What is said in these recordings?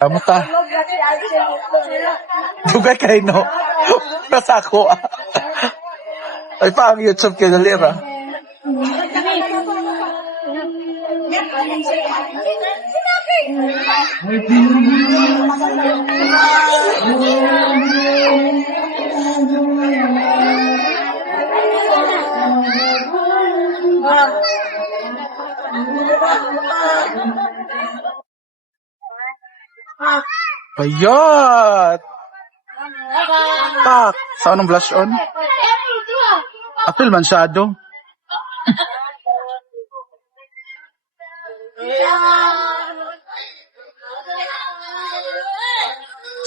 Kamusta? Dugay kay no. Nasa ako ah. Ay pa ang YouTube kay Dalira. Bayot! Pak! Saan ang blush on? Apil mansyado.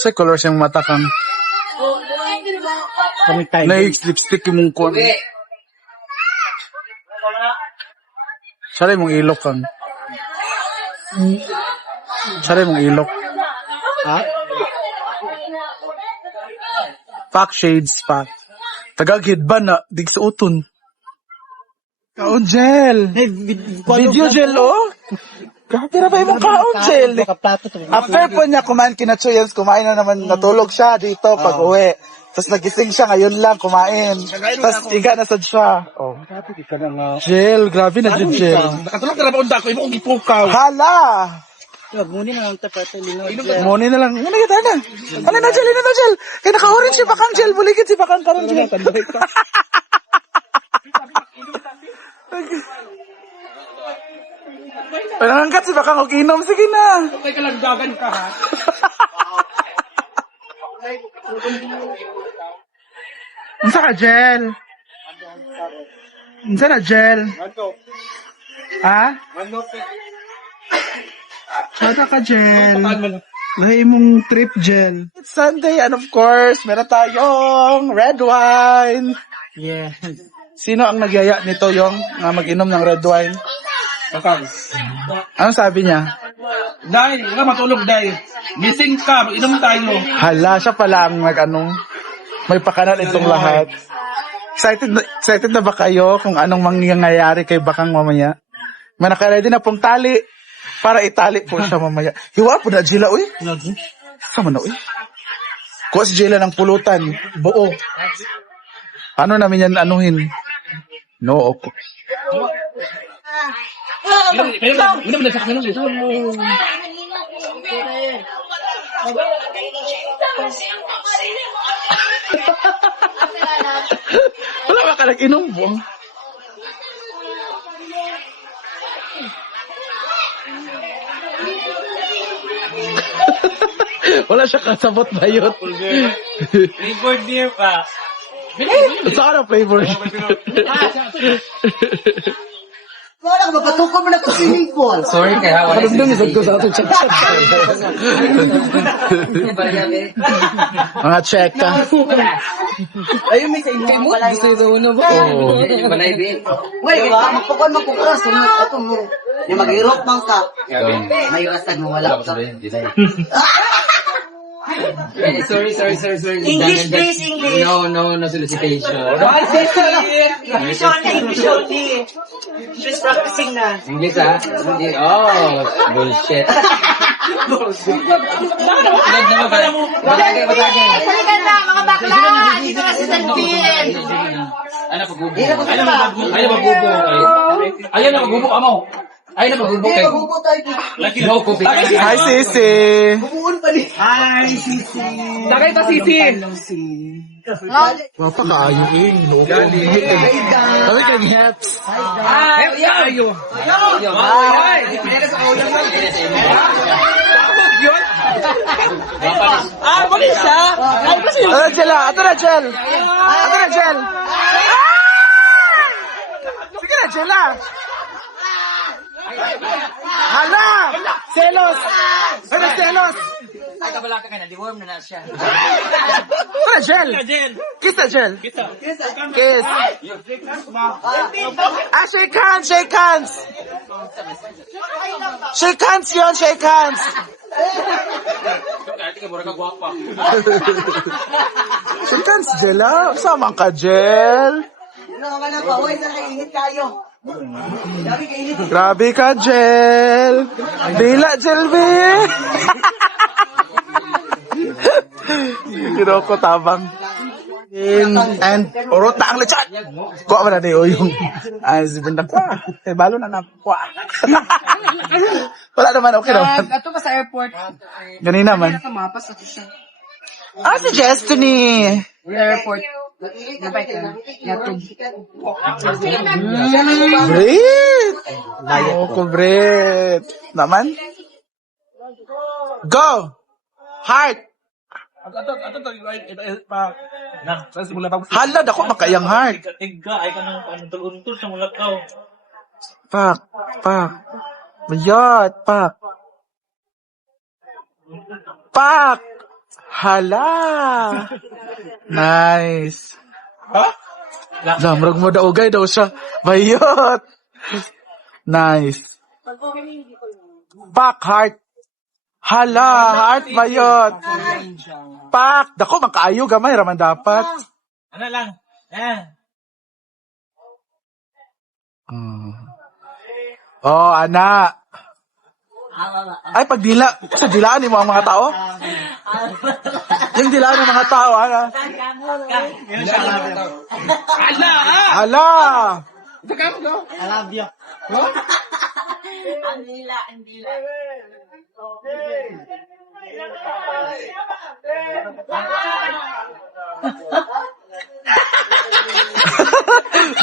Sa color siyang mata kang lipstick yung mong kuwan. Saray mong ilok kang. Saray mong ilok. Ha? Pack shades pa. Tagagid ba na dig sa uton? Kaon gel. Video gel oh. Kapira pa yung kaon gel. After po niya kumain kinachuyans, kumain na naman, natulog siya dito pag uwi. Tapos nagising siya ngayon lang kumain. Tapos tiga na sad siya. Oh. Gel, grabe na gel. Nakatulog ka na ba unta ko? Imo kong ipukaw. Hala! Muni na lang tapat lino. Muni na lang. Ano kita na? Ano na gel? Kaya naka-orange si Bakang gel. Buligid si Bakang karon gel. Panangangkat si Bakang og inom. Sige na. May kalagdagan ka ha. Unsa ka gel? Unsa na gel? Ha? Sada ka gel. Lahi mong trip gel. It's Sunday and of course, meron tayong red wine. Yeah. Sino ang nagyaya nito yung mag-inom ng red wine? Bakang. Ano sabi niya? Day, wala matulog day. Gising ka, inom tayo. Hala, siya pala ang may pakanan itong lahat. Excited na ba kayo kung anong mangyayari kay Bakang mamaya? May nakaready na pong tali para itali po siya mamaya. Hiwa po na Jila, uy. Sama na, uy. Kuha si Jila ng pulutan. Buo. Ano namin yan anuhin? No, okay. Inom na sa kanila. Wala ba ka nag-inom po? Wala siya kasabot bayot. Flavor beer pa. Saan ang flavor? Wala ka mapatukon mo na ito swimming pool. Sorry kaya wala. Anong dumisag ko sa ating chat-chat? Mga cheka. Ayun, may sa inyo mo. Gusto ito uno ba? Oo. Balay din. Wait, magpukon magpukon. Sunod ito mo. Yung mag-irop mang ka. May rasag mo wala ka. Sorry. English please, English. No solicitation. English only. She's practicing na. English ah? Hindi. Oh, bullshit. Batagay. Halika na, mga bakla! Dito na si Sanpin! Ano pagbubo? Ayaw na pagbubo amo. Ayaw na pagbubo kay. Bubo tayo. No coffee. Hi, Sisi. Bubuon pa ni. Hi, Sisi. Tagay ta sisi. Mapakaayo eh. Sabi kang hats. Ayo. Balis siya. Ato na, Jel. Sige na, Jel ah. Hala! Selos! Ano selos? Ay, kabala ka na. Deworm na siya. Ano, Jel? Kiss na, Jel. Kiss. Shake hands. Shake hands yun, shake hands. Shake hands, Jel ah. Samang ka, Jel. Ano ka na pa? Uy, saan kainit tayo? Sabi kainit. Grabe ka, Jel. Dila, Jelby. Ginoko tabang. And urot na ang lechon. Kuha ba natin yung si Benda kuha. Balo na kuha. Wala naman, okay naman. Ato pa sa airport. Ganina man. Mapas ato siya. Si Destiny. Airport. Napay ka. Yatog. Brit. Ayoko, Brit. Naman. Go! Heart! Sa simula pa. Halad ako makayang heart. Tiga, ay ka nang tuluntul sa mulakaw. Pak. Mayat, pak. Pak! Hala! Nice. Lamrag mo daugay daw siya. Mayat! Nice. Pak, heart. Hala, heart, mayat. Pak! Dako, makaayo gamay, raman dapat. Ano lang? Oh, ana. Ay, pag dila, sa dilaan mo ang mga tao? Yung dilaan ng mga tao, ana. Hala!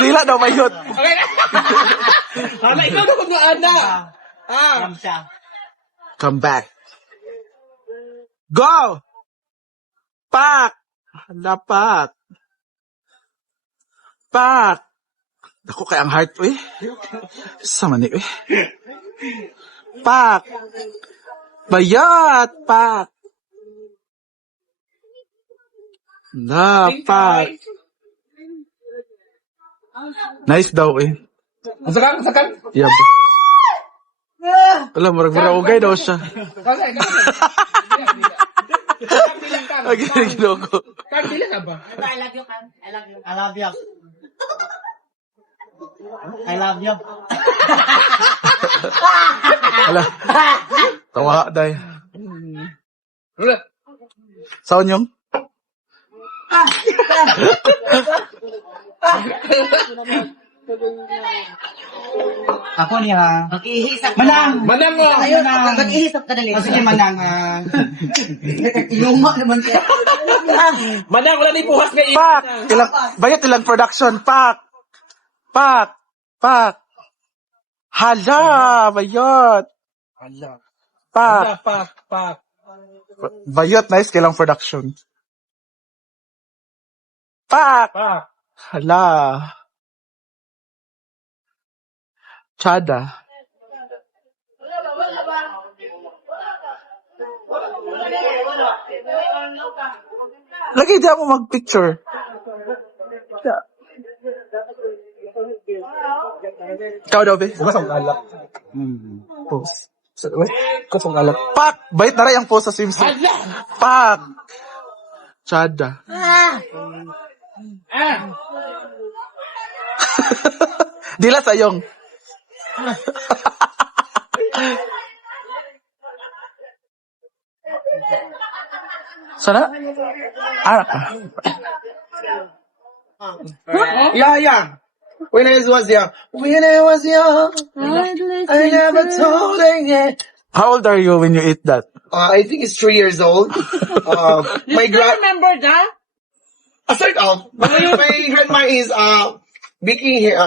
Dila daw, mayot. Hala, ikaw na kung ana. Come back. Go! Pak! Hala, pak. Pak! Ako kaya ang heart, eh. Sama ni, eh. Pak! Bayat! Pak! Hala, pak. Nice daw, eh. Sakang. Yab. Alam, marag-maragay daw siya. Lagi na ginoko. Pila na ba? I love you, Cam. I love you. I love you. I love you. Ala. Tawa, day. Saan yung? Ako niya. Mag-ihisap ka. Manang! Manang mo! Ayun, mag-ihisap ka dali. Sige, manang. Luma naman siya. Manang, wala na ipuhas nga Pak! Bayat ilang production. Pak! Hala! Bayot! Hala. Pak! Pak. Bayot, nice kailang production. Pak! Pak. Hala! Chada. Lagi di ako mag-picture. Ikaw daw, be? Bukas ang alak. Post. Bukas ang alak. Pak! Bayit na rin ang post sa swimsuit. Pak! Chada. Dila sayong. Sana? Anak ka. Yeah. When I was young, I never told her yet. How old are you when you eat that? I think it's 3 years old. My Remember that? Aside of, my grandma is baking here.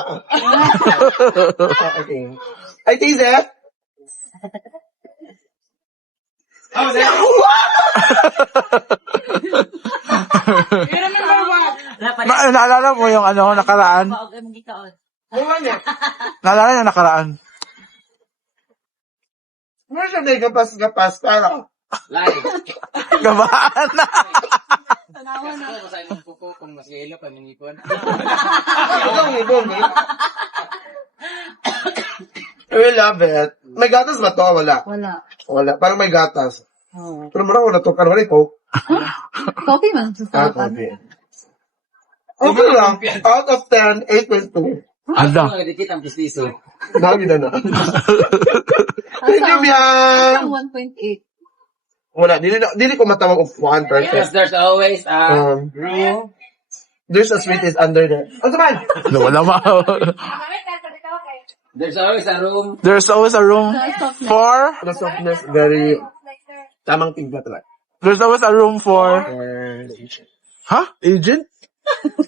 Okay. I taste that. Oh, You remember what? Naalala mo yung ano, nakaraan? Naalala yung nakaraan? Where's your name? Gapas, pero. Live. Gabaan na. Ako sa imong kuko kung mas ilo pa minipon. I love it. May gatas ba to? Wala. Wala. Parang may gatas. Oh. Pero marang wala to. Pero wala ko. Coffee man. Okay. Okay lang. Out of 10, 8.2. Ada. Dikit ang pistiso. Dami na na. Thank you, Bian. 1.8. Wala, dili ko matawag of one person. Because there's always a room. There's a suite is under there. Ano man? No, wala ma. There's always a room. There's always a room for... The softness, very... Tamang tigba talaga. There's always a room for... Huh? Agent?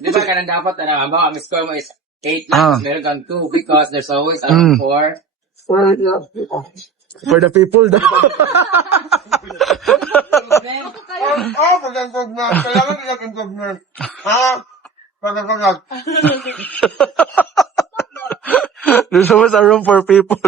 Di ba kanang dapat na ang score mo is 8 lang, meron kang 2 because there's always a room for... For the people daw. Pagkantog na. Kailangan nila kantog na. Ha? Pagkantog. There's always a room for people.